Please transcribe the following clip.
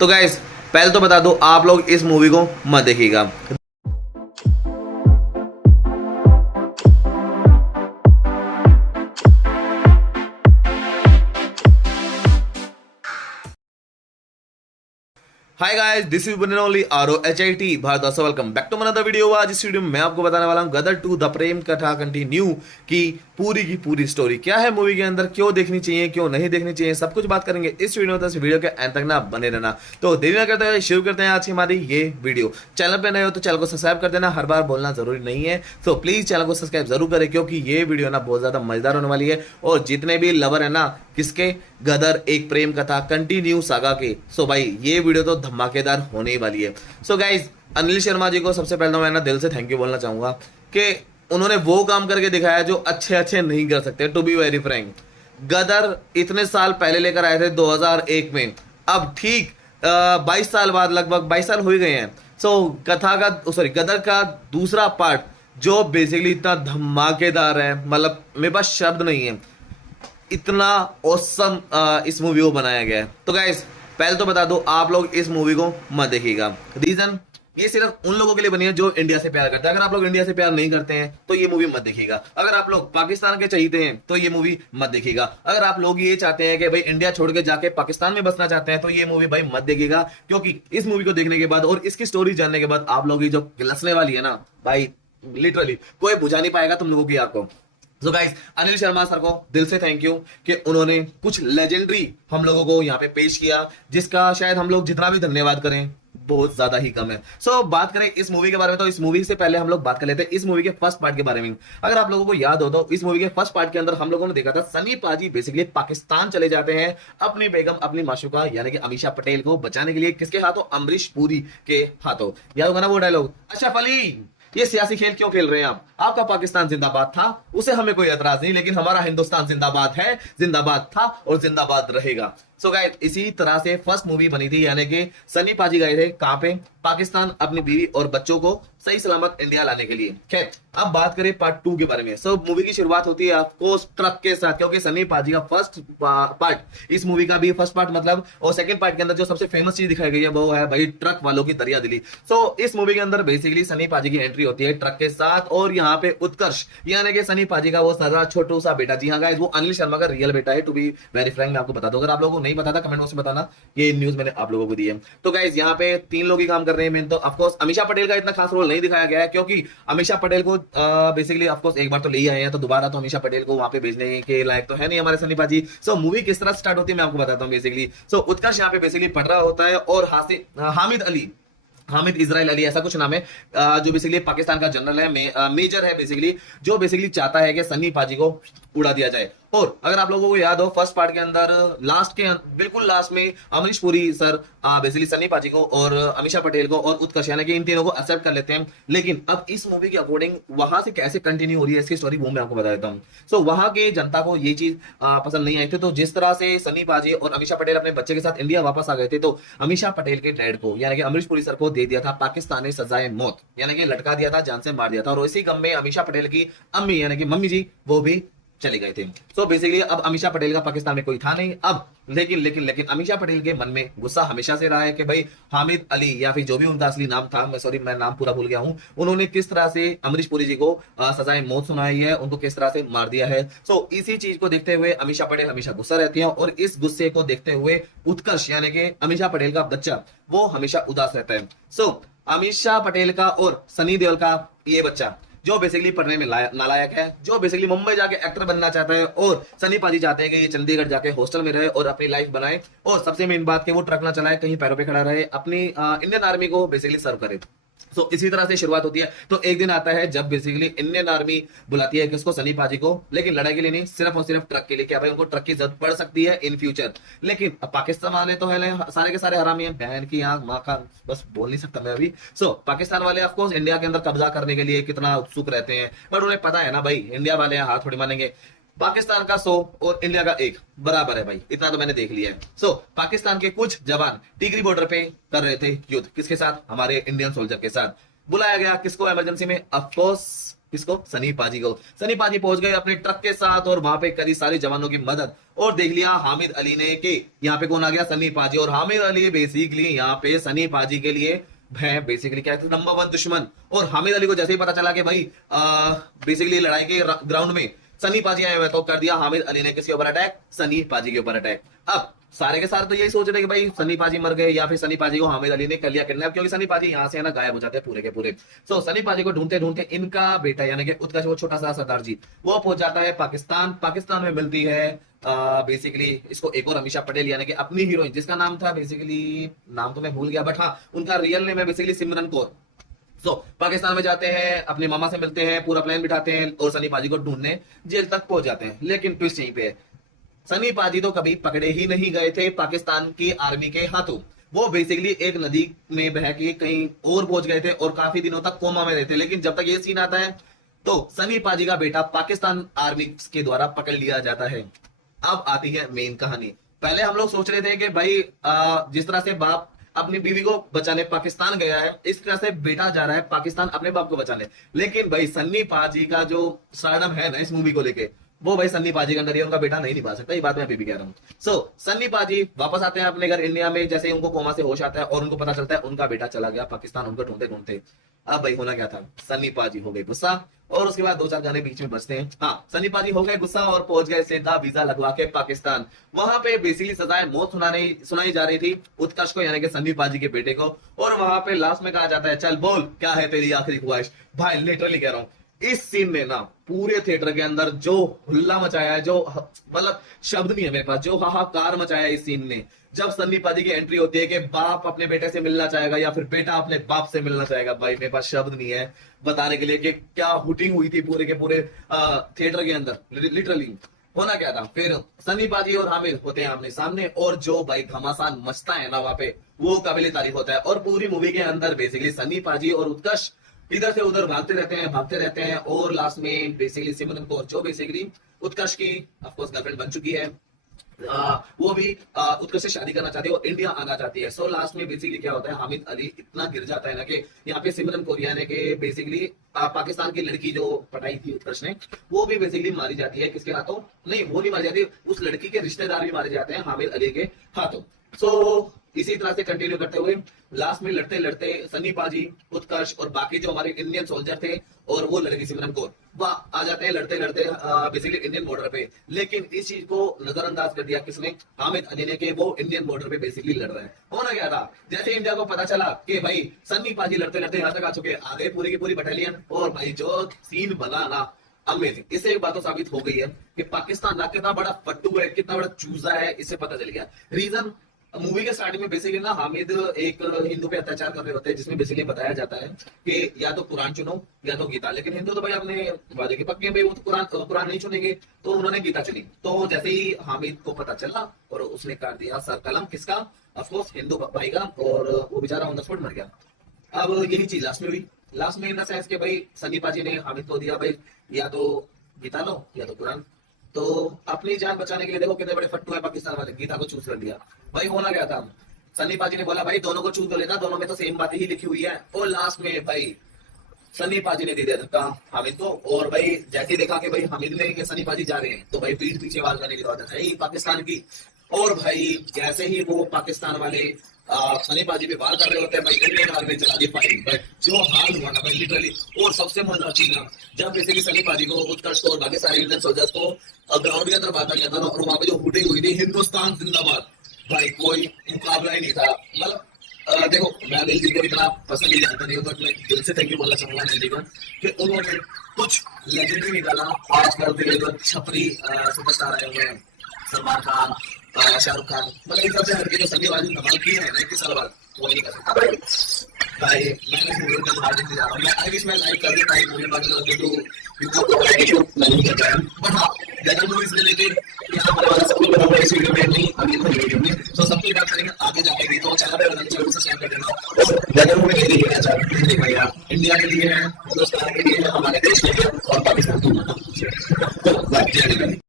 तो गाइस पहले तो बता दो, आप लोग इस मूवी को मत देखिएगा। Hi guys, this is one and only ROHIT Bharat दोस्तों, welcome back to another video. आज इस वीडियो में मैं आपको बताने वाला हूं गदर 2 द प्रेम कथा कंटिन्यू की पूरी स्टोरी क्या है मूवी के अंदर, क्यों देखनी चाहिए क्यों नहीं देखनी चाहिए, सब कुछ बात करेंगे इस वीडियो में। तो इस वीडियो के एंड तक ना बने रहना। तो देरी ना करते हुए शुरू करते हैं आज की हमारी ये वीडियो। चैनल पे नए हो तो चैनल को सब्सक्राइब कर देना, हर बार बोलना जरूरी नहीं है, तो प्लीज चैनल को सब्सक्राइब जरूर करें क्योंकि ये वीडियो ना बहुत ज्यादा मजेदार होने वाली है। और जितने भी लवर है ना किसके, गदर एक प्रेम कथा कंटिन्यू सागा के, सो भाई ये वीडियो तो धमाकेदार होने ही वाली है। सो गाइज, अनिल शर्मा जी को सबसे पहले तो मैं ना दिल से थैंक यू बोलना चाहूंगा कि उन्होंने वो काम करके दिखाया जो अच्छे अच्छे नहीं कर सकते। टू बी वेरी फ्रैंक, गदर इतने साल पहले लेकर आए थे 2001 में, अब ठीक 22 साल बाद, लगभग 22 साल हो ही गए हैं। सो कथा का सॉरी गदर का दूसरा पार्ट जो बेसिकली इतना धमाकेदार है, मतलब मेरे पास शब्द नहीं है, इतना औसम इस मूवी को बनाया गया है। तो गाइस पहले तो बता दो, आप लोग इस मूवी को मत देखिएगा। रीजन, ये सिर्फ उन लोगों के लिए बनी है जो इंडिया से प्यार करते हैं। अगर आप लोग इंडिया से प्यार नहीं करते हैं तो ये मूवी मत देखिएगा। अगर आप लोग पाकिस्तान के चाहते हैं तो ये मूवी मत देखिएगा। अगर आप लोग ये चाहते हैं कि भाई इंडिया छोड़ के जाके पाकिस्तान में बसना चाहते हैं तो ये मूवी भाई मत देखिएगा, क्योंकि इस मूवी को देखने के बाद और इसकी स्टोरी जानने के बाद आप लोग की जो गिलसने वाली है ना भाई, लिटरली कोई बुझा नहीं पाएगा तुम लोगों की आग को। So guys, Anil Sharma sir को दिल से थैंक यू कि उन्होंने कुछ लेजेंडरी हम लोगों को यहाँ पे पेश किया, जिसका शायद हम लोग जितना भी धन्यवाद करें बहुत ज्यादा ही कम है। बात करें इस मूवी के बारे में, तो इस मूवी से पहले हम लोग बात कर लेते हैं इस मूवी के फर्स्ट पार्ट के बारे में। अगर आप लोगों को याद हो तो इस मूवी के फर्स्ट पार्ट के अंदर हम लोगों ने देखा था सनी पाजी बेसिकली पाकिस्तान चले जाते हैं अपनी बेगम, अपनी माशूका यानी कि अमीषा पटेल को बचाने के लिए। किसके हाथों? अमरीश पुरी के हाथों। याद होगा ना वो डायलॉग, अशरफ अली ये सियासी खेल क्यों खेल रहे हैं आप? आपका पाकिस्तान जिंदाबाद था, उसे हमें कोई एतराज नहीं, लेकिन हमारा हिंदुस्तान जिंदाबाद है, जिंदाबाद था और जिंदाबाद रहेगा। सो गाइस, इसी तरह से फर्स्ट मूवी बनी थी, यानी कि सनी पाजी गए थे कहां पे? पाकिस्तान, अपनी बीवी और बच्चों को सही सलामत इंडिया लाने के लिए। खैर, अब बात करें पार्ट 2 के बारे में। मूवी की शुरुआत होती है ऑफकोर्स ट्रक के साथ, क्योंकि सनी पाजी का फर्स्ट पार्ट, इस मूवी का भी फर्स्ट पार्ट मतलब, और सेकंड पार्ट के अंदर जो सबसे फेमस चीज दिखाई गई है वो है भाई ट्रक वालों की दरिया दिली। इस मूवी के अंदर बेसिकली सनी पाजी की एंट्री होती है ट्रक के साथ, और यहाँ पे उत्कर्ष यानी कि सनी पाजी का वो सारा छोटू सा बेटा, जी हाँ गाइस, वो अनिल शर्मा का रियल बेटा है। टू बी वेरी फ्रैंक, मैं आपको बता दूं, अगर आप लोगों को नहीं पता था कमेंट बॉक्स में बताना, ये न्यूज मैंने आप लोगों को दी है। तो गाइस यहाँ पे 3 लोग ही काम कर रहे हैं मेन। तो ऑफकोर्स अमीषा पटेल का इतना खास रोल नहीं दिखाया गया है, क्योंकि अमीषा पटेल को बेसिकली ऑफकोर्स एक बार तो ले ही आए हैं, तो दोबारा तो अमीषा पटेल को वहां पे भेजने के लायक तो है नहीं हमारे सनी पाजी। मूवी किस तरह स्टार्ट होती है मैं आपको बताता हूँ। बेसिकली उत्कर्ष यहाँ पे बेसिकली पढ़ रहा होता है, और हामिद इजराइल अली ऐसा कुछ नाम है, जो बेसिकली पाकिस्तान का जनरल है, मेजर है बेसिकली, जो बेसिकली चाहता है कि सनी पाजी को उड़ा दिया जाए। और अगर आप लोगों को याद हो फर्स्ट पार्ट के अंदर बिल्कुल लास्ट में अमरीश पुरी सर बेसिकली सनी पाजी को और अमीषा पटेल को और उत्कर्ष यानी कि इन तीनों को एक्सेप्ट कर लेते हैं। लेकिन अब इस मूवी के अकॉर्डिंग वहां से कैसे कंटिन्यू हो रही है इसकी स्टोरी, वो मैं आपको बता देता हूँ। वहां के जनता को ये चीज पसंद नहीं आई थी। तो जिस तरह से सनी पाजी और अमीषा पटेल अपने बच्चे के साथ इंडिया वापस आ गए थे, तो अमीषा पटेल के डैड को यानी कि अमरीश पुरी सर को दे दिया था पाकिस्तान ने सजाए मौत, यानी कि लटका दिया था, जान से मार दिया था। और इसी गम में अमीषा पटेल की अम्मी यानी कि मम्मी जी वो भी चले गए थे। बेसिकली अब अमीषा पटेल का पाकिस्तान में कोई था नहीं अब, लेकिन अमीषा पटेल के मन में गुस्सा हमेशा से रहा है कि भाई हामिद अली या फिर जो भी उनका असली नाम था, मैं नाम पूरा भूल गया हूं, उन्होंने किस तरह से अमरीश पुरी जी को सजाए मौत सुनाई है, उनको किस तरह से मार दिया है। इसी चीज को देखते हुए अमीषा पटेल हमेशा गुस्सा रहती है, और इस गुस्से को देखते हुए उत्कर्ष यानी कि अमीषा पटेल का बच्चा वो हमेशा उदास रहता है। अमीषा पटेल का और सनी देओल का ये बच्चा जो बेसिकली पढ़ने में नालायक है, जो बेसिकली मुंबई जाके एक्टर बनना चाहता है, और सनी पाजी चाहते हैं कि ये चंडीगढ़ जाके हॉस्टल में रहे और अपनी लाइफ बनाए, और सबसे मेन बात कि वो ट्रक ना चलाए, कहीं पैरों पे खड़ा रहे, अपनी इंडियन आर्मी को बेसिकली सर्व करे। इसी तरह से शुरुआत होती है। तो एक दिन आता है जब बेसिकली इंडियन आर्मी बुलाती है किसको? सनी पाजी को, लेकिन लड़ाई के लिए नहीं, सिर्फ और सिर्फ ट्रक के लिए। क्या भाई उनको ट्रक की जरूरत पड़ सकती है इन फ्यूचर। लेकिन अब पाकिस्तान वाले तो है सारे के सारे हरामी हैं, बहन की आंख माँ का, बस बोल नहीं सकता मैं अभी। पाकिस्तान वाले ऑफकोर्स इंडिया के अंदर कब्जा करने के लिए कितना उत्सुक रहते हैं, बट उन्हें पता है ना भाई इंडिया वाले हाथ थोड़ी मानेंगे। पाकिस्तान का 100 और इंडिया का 1 बराबर है भाई, इतना तो मैंने देख लिया है। पाकिस्तान के कुछ जवान टिकरी बॉर्डर पे कर रहे थे युद्ध, किसके साथ? हमारे इंडियन सोल्जर के साथ। बुलाया गया किसको इमरजेंसी में? ऑफकोर्स किसको? सनी पाजी को। सनी पाजी पहुंच गए अपने ट्रक के साथ और वहां पे करी सारे जवानों की मदद और देख लिया हामिद अली ने कि यहाँ पे कौन आ गया? सनी पाजी। और हामिद अली बेसिकली यहाँ पे सनी पाजी के लिए है बेसिकली क्या है? नंबर 1 दुश्मन। और हामिद अली को जैसे ही पता चला कि भाई बेसिकली लड़ाई के ग्राउंड में सनी पाजी आए हुए तो कर दिया हामिद अली ने किसके ऊपर अटैक? सनी पाजी के ऊपर अटैक। अब सारे के सारे तो यही सोच रहे कि भाई सनी पाजी मर गए या फिर सनी पाजी को हामिद अली ने कर लिया किडनैप, क्योंकि सनी पाजी यहाँ से है ना गायब हो जाते हैं पूरे के पूरे। सो सनी पाजी को ढूंढते ढूंढते इनका बेटा यानी कि उत्कर्ष, वो छोटा सा सरदार जी, वो पहुंच जाता है पाकिस्तान। पाकिस्तान में मिलती है बेसिकली इसको एक और अमीषा पटेल यानी कि अपनी हीरोइन, जिसका नाम था बेसिकली, नाम तो मैं भूल गया बट हाँ उनका रियल नेम है बेसिकली सिमरन कौर। पाकिस्तान में जाते हैं, अपने मामा से मिलते हैं, पूरा प्लान बिठाते हैं और सनी पाजी को ढूंढने जेल तक पहुंच जाते हैं। लेकिन ट्विस्ट यहीं पे है, सनी पाजी तो कभी पकड़े ही नहीं गए थे पाकिस्तान की आर्मी के हाथों। वो बेसिकली एक नदी में बह के कहीं और पहुंच गए थे और काफी दिनों तक कोमा में रहते। लेकिन जब तक ये सीन आता है तो सनी पाजी का बेटा पाकिस्तान आर्मी के द्वारा पकड़ लिया जाता है। अब आती है मेन कहानी। पहले हम लोग सोच रहे थे कि भाई जिस तरह से बाप अपनी बीवी को बचाने पाकिस्तान गया है, इस तरह से बेटा जा रहा है पाकिस्तान अपने बाप को बचाने। लेकिन भाई सन्नी पाजी का जो स्टारडम है ना इस मूवी को लेके, वो भाई सन्नी पाजी के अंदर ही उनका बेटा नहीं निभा सकता। ये बात मैं अभी भी कह रहा हूँ। सन्नी पाजी वापस आते हैं अपने घर इंडिया में, जैसे ही उनको कोमा से होश आता है और उनको पता चलता है उनका बेटा चला गया पाकिस्तान उनको ढूंढते ढूंढते। अब भाई होना क्या था, सन्नी पाजी हो गए गुस्सा और उसके बाद 2-4 गाने बीच में बजते हैं। हाँ, सन्नी पाजी हो गए गुस्सा और पहुंच गए सीधा वीजा लगवा के पाकिस्तान। वहां पे बेसिकली सजाए मौत सुनाई जा रही थी उत्कर्ष को यानी कि सन्नी पाजी के बेटे को। और वहां पे लास्ट में कहा जाता है चल बोल क्या है तेरी आखिरी ख्वाहिश। भाई लिटरली कह रहा हूं, इस सीन ने ना पूरे थिएटर के अंदर जो हुल्ला मचाया है, जो मतलब शब्द नहीं है मेरे पास, जो हाहाकार मचाया है इस सीन ने। जब सन्नी पाजी की एंट्री होती है कि बाप अपने बेटे से मिलना चाहेगा या फिर बेटा अपने बाप से मिलना चाहेगा, भाई मेरे पास शब्द नहीं है बताने के लिए कि क्या हुटिंग हुई थी पूरे के पूरे थिएटर के अंदर। लिटरली होना क्या था, फिर सन्नी पाजी और हामिद होते हैं आमने सामने और जो भाई घमासान मचता है ना वहां पे, वो काबिल तारीफ होता है। और पूरी मूवी के अंदर बेसिकली सन्नी पाजी और उत्कर्ष इधर से उधर भागते रहते हैं और लास्ट में बेसिकली सिमरन कौर जो बेसिकली उत्कर्ष की ऑफकोर्स गर्लफ्रेंड बन चुकी है, वो भी उत्कर्ष से शादी करना चाहती है और इंडिया आना चाहती है। सो लास्ट में बेसिकली क्या होता है, हामिद अली इतना गिर जाता है ना कि यहाँ पे सिमरन कौर यानी कि बेसिकली पाकिस्तान की लड़की जो पटाई थी उत्कर्ष ने, वो भी बेसिकली मारी जाती है। किसके हाथों? नहीं, वो नहीं मारी जाती, उस लड़की के रिश्तेदार भी मारे जाते हैं हामिद अली के हाथों। सो इसी तरह से कंटिन्यू करते हुए लास्ट में लड़ते लड़ते सन्नी पाजी, उत्कर्ष और बाकी जो हमारे इंडियन सोल्जर थे और वो लड़की सिमरन कौर, वह आ जाते हैं लड़ते लड़ते बेसिकली इंडियन बॉर्डर पे। लेकिन इस चीज को नजरअंदाज कर दिया किसने? हामिद अली ने, कि वो इंडियन बॉर्डर पे बेसिकली लड़ रहे हैं। होना क्या था, जैसे इंडिया को पता चला कि भाई सन्नी पाजी लड़ते लड़ते यहाँ तक आ चुके, आ गए पूरी की पूरी बटालियन, और भाई जो सीन बना ना अमेजिंग। इससे एक बात तो साबित हो गई है कि पाकिस्तान ना कितना बड़ा फट्टू है, कितना बड़ा चूजा है, इससे पता चल गया। रीजन मूवी के स्टार्टिंग में बेसिकली ना हामिद एक हिंदू पे अत्याचार कर रहे होते हैं, जिसमें बेसिकली बताया जाता है कि या तो कुरान चुनो या तो गीता। लेकिन हिंदू तो भाई अपने वादे के पक्के भाई, वो तो कुरान नहीं चुनेंगे, तो उन्होंने गीता चुनी। तो जैसे ही हामिद को पता चला और उसने काट दिया सर कलम किसका? ऑफकोर्स हिंदू भाई का, और वो बेचारा ऑन द स्पॉट मर गया। अब यही चीज लास्ट में हुई। लास्ट में इन द सेंस के भाई सन्नी पाजी ने हामिद को दिया भाई या तो गीता लो या तो कुरान। तो अपनी जान बचाने के लिए देखो कितने बड़े फट्टू है पाकिस्तान वाले, गीता को चूज कर दिया। भाई होना क्या था, सन्नी पाजी ने बोला भाई दोनों को चूज कर लेना, दोनों में तो सेम बातें ही लिखी हुई है। और लास्ट में भाई सन्नी पाजी ने दे दिया धक्का हामिद को। और भाई जैसे ही देखा कि भाई हामिद ने सन्नी पाजी जा रहे हैं, तो भाई पीठ पीछे वार करने की बात है पाकिस्तान की। और भाई जैसे ही वो पाकिस्तान वाले सन्नी पाजी पे वार कर रहे होते हैं, भाई इंडियन आर्मी चला दी फायरिंग। भाई जो हाल हुआ ना भाई लिटरली। और सबसे मजेदार चीज ना, जब बेसिकली सन्नी पाजी को, उत्कर्ष को और बाकी सारे इंडियन सोल्जर्स को ग्राउंड के अंदर बांटा गया था ना, और वहां पे जो हुटिंग हुई थी हिंदुस्तान जिंदाबाद, भाई कोई मुकाबला ही नहीं था। मतलब देखो मैं दिल जी को इतना पसंद नहीं जानता नहीं, बट मैं दिल से थैंक यू बोलना चाहूंगा दिल जी को कि उन्होंने कुछ लेजेंडरी निकाला। आजकल के जो छपरी सुपरस्टार आए हुए हैं, सलमान खान, शाहरुख खान, मतलब इन सबसे हटके जो संगीबाजी धमाल की है 21 साल बाद, वो नहीं कर सकता भाई। मैंने इस मूवी को हार्ड जा रहा हूँ, मैं आई विश मैं लाइक कर देता है मूवी बाकी लोगों को नहीं कर पाया। बट हाँ गदर मूवीज रिलेटेड यहाँ पर वाला सब लोग इस वीडियो में नहीं, अभी तो वीडियो में तो सबकी बात करेंगे आगे जाके। तो चैनल पे जरूर से शेयर कर देना। गदर मूवी नहीं देखना चाहते नहीं भैया, इंडिया के लिए है, हिंदुस्तान के लिए है, हमारे देश के लिए और पाकिस्तान के लिए।